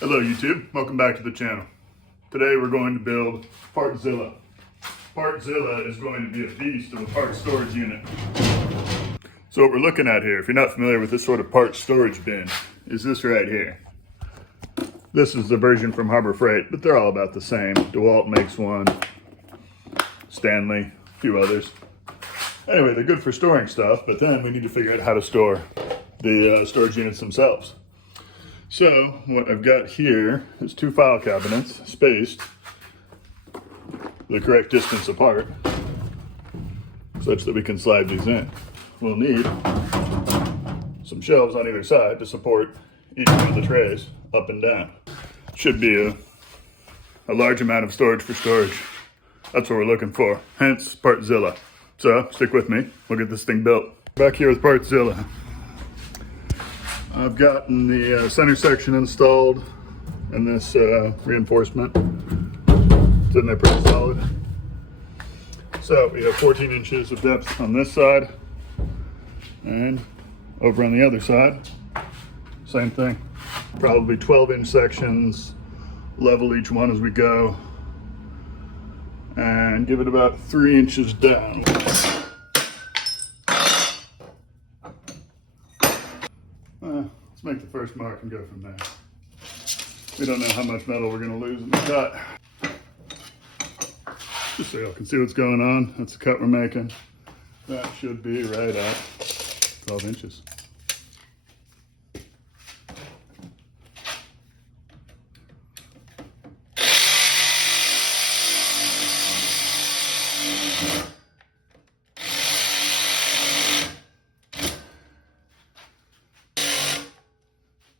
Hello YouTube, welcome back to the channel. Today we're going to build Partzilla. Partzilla is going to be a beast of a parts storage unit. So what we're looking at here, if you're not familiar with this sort of parts storage bin, is this right here. This is the version from Harbor Freight, but they're all about the same. DeWalt makes one, Stanley, a few others. Anyway, they're good for storing stuff, but then we need to figure out how to store the storage units themselves. So what I've got here is two file cabinets spaced the correct distance apart such that we can slide these in. We'll need some shelves on either side to support each one of the trays up and down. Should be a large amount of storage for storage. That's what we're looking for, hence Partzilla. So stick with me, we'll get this thing built. Back here with Partzilla. I've gotten the center section installed and this reinforcement. It's in there pretty solid. So we have 14 inches of depth on this side, and over on the other side, same thing. Probably 12-inch sections, level each one as we go, and give it about 3 inches down. Let's make the first mark and go from there. We don't know how much metal we're going to lose in the cut. Just so y'all can see what's going on. That's the cut we're making. That should be right at 12 inches.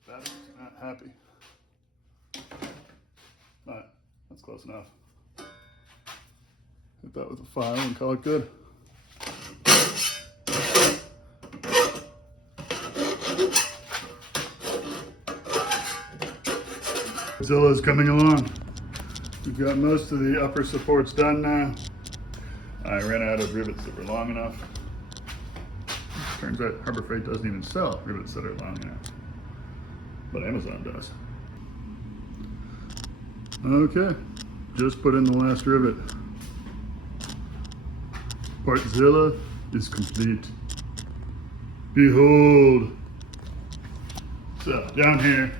That's not happy. But that's close enough. Hit that with a file and call it good. Zilla's coming along. We've got most of the upper supports done now. I ran out of rivets that were long enough. Turns out Harbor Freight doesn't even sell rivets that are long enough, but Amazon does. Okay, just put in the last rivet. Partzilla is complete. Behold. So down here,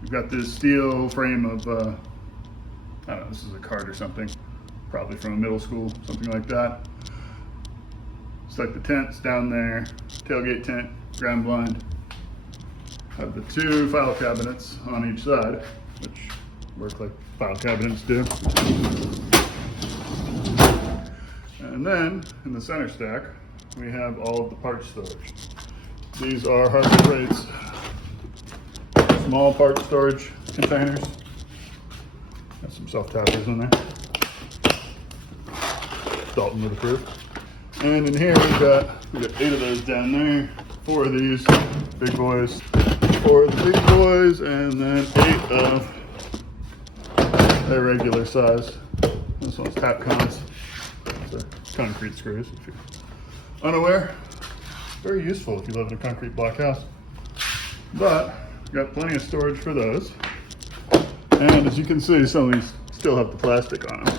we've got this steel frame of, I don't know, this is a cart or something, probably from a middle school, something like that. It's like the tent's down there, tailgate tent, ground blind. Have the two file cabinets on each side, which work like file cabinets do. And then in the center stack, we have all of the parts storage. These are Harbor Freight's small part storage containers. Got some self-tappers in there. Dalton with approved. And in here we've got 8 of those down there. 4 of these big boys. 4 of the big boys, and then 8 of their regular size. This one's Tapcons. It's a concrete screws, if you're unaware. Very useful if you live in a concrete block house. But got plenty of storage for those. And as you can see, some of these still have the plastic on them.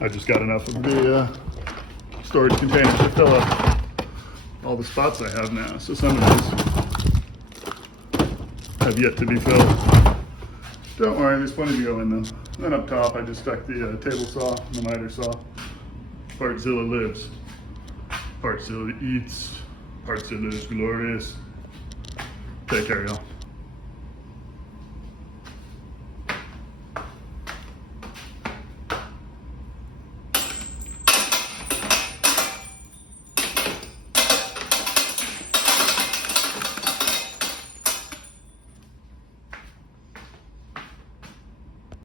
I just got enough of the storage containers to fill up all the spots I have now. So some of these have yet to be filled. Don't worry, there's plenty to go in them. Then up top, I just stuck the table saw and the miter saw. Partzilla lives. Partzilla eats. Partzilla is glorious. Take care, y'all.